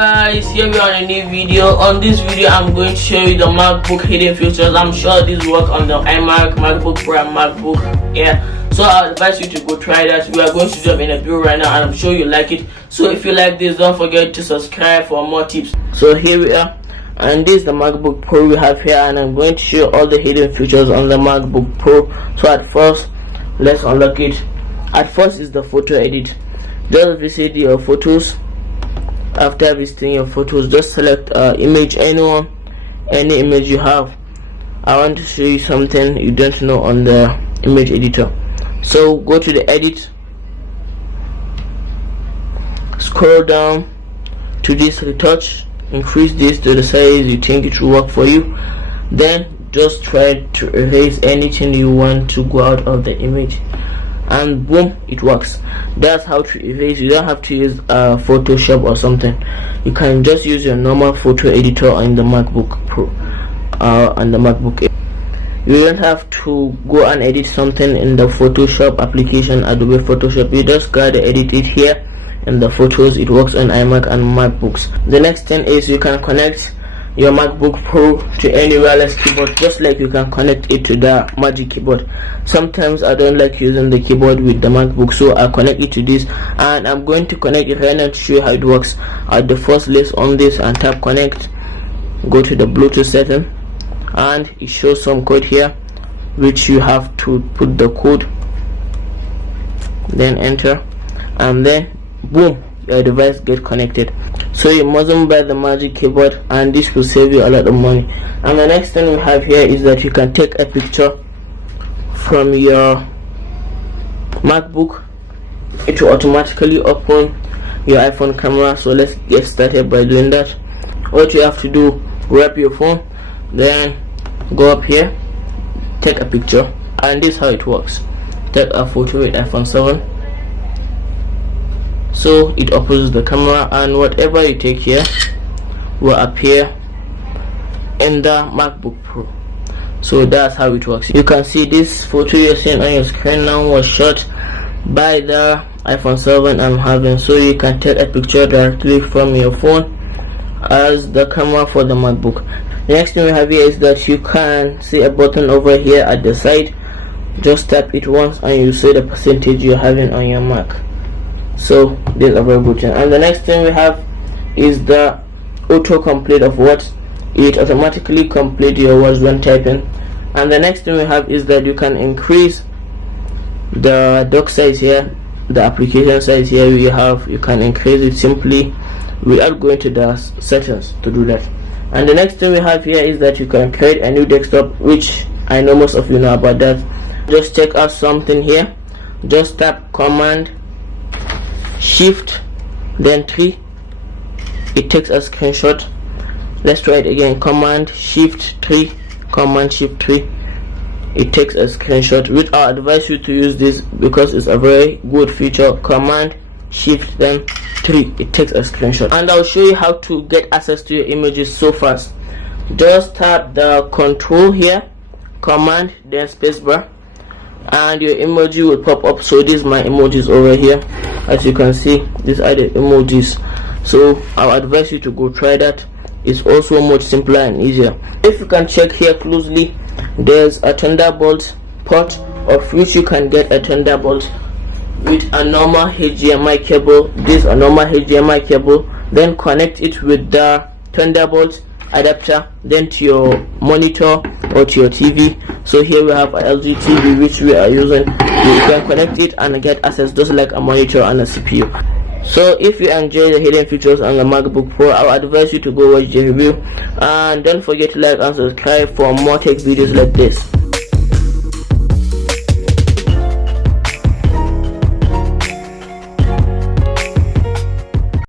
guys, here we are on a new video. On this video I'm going to show you the MacBook hidden features. I'm sure this work on the iMac, MacBook Pro and MacBook. Yeah, so I advise you to go try that. We are going to jump in a video right now and I'm sure you like it. So if you like this, don't forget to subscribe for more tips. So here we are, and this is the MacBook Pro we have here, and I'm going to show all the hidden features on the MacBook Pro. So at first, let's unlock it. At first is the photo edit. Just visit your photos. After visiting your photos, just select image, any image you have. I want to show you something you don't know on the image editor. So go to the edit, scroll down to this retouch, increase this to the size you think it will work for you. Then just try to erase anything you want to go out of the image, and boom, it works. That's how to erase. You don't have to use Photoshop or something. You can just use your normal photo editor on the MacBook Pro and the MacBook Air. You don't have to go and edit something in the Photoshop application, Adobe Photoshop. You just gotta edit it here in the photos. It works on iMac and MacBooks. The next thing is you can connect your MacBook Pro to any wireless keyboard, just like you can connect it to the Magic Keyboard. Sometimes I don't like using the keyboard with the MacBook, so I connect it to this, and I'm going to connect it right now to show you how it works. At the first, let's on this and tap connect. Go to the Bluetooth setting, and it shows some code here, which you have to put the code, then enter, and then boom, your device get connected. So you mustn't buy the Magic Keyboard, and this will save you a lot of money. And the next thing we have here is that you can take a picture from your MacBook. It will automatically open your iPhone camera. So let's get started by doing that. What you have to do, grab your phone, then go up here, take a picture, and this is how it works. Take a photo with iPhone 7. So it opens the camera, and whatever you take here will appear in the MacBook Pro. So that's how it works. You can see this photo you're seeing on your screen now was shot by the iPhone 7 I'm having. So you can take a picture directly from your phone as the camera for the MacBook. The next thing we have here is that you can see a button over here at the side. Just tap it once and you see the percentage you're having on your Mac. So this is a very good thing. And the next thing we have is the autocomplete of what it automatically complete your words when typing. And the next thing we have is that you can increase the dock size here, the application size here. You can increase it simply without going to the settings to do that. And the next thing we have here is that you can create a new desktop, which I know most of you know about that. Just check out something here. Just tap Command Shift then 3. It takes a screenshot. Let's try it again. Command Shift 3. Command Shift 3. It takes a screenshot, which I advise you to use this because it's a very good feature. Command Shift then 3. It takes a screenshot, and I'll show you how to get access to your images so fast. Just tap the control here, command then spacebar, and your emoji will pop up. So these my emojis over here. As you can see, these are the emojis. So I'll advise you to go try that. It's also much simpler and easier. If you can check here closely, there's a Thunderbolt port, of which you can get a Thunderbolt with a normal HDMI cable. This is a normal HDMI cable. Then connect it with the Thunderbolt adapter, then to your monitor or to your TV. So here we have a LG TV which we are using. You can connect it and get access just like a monitor and a CPU. So if you enjoy the hidden features on the MacBook Pro, I would advise you to go watch the review, and don't forget to like and subscribe for more tech videos like this.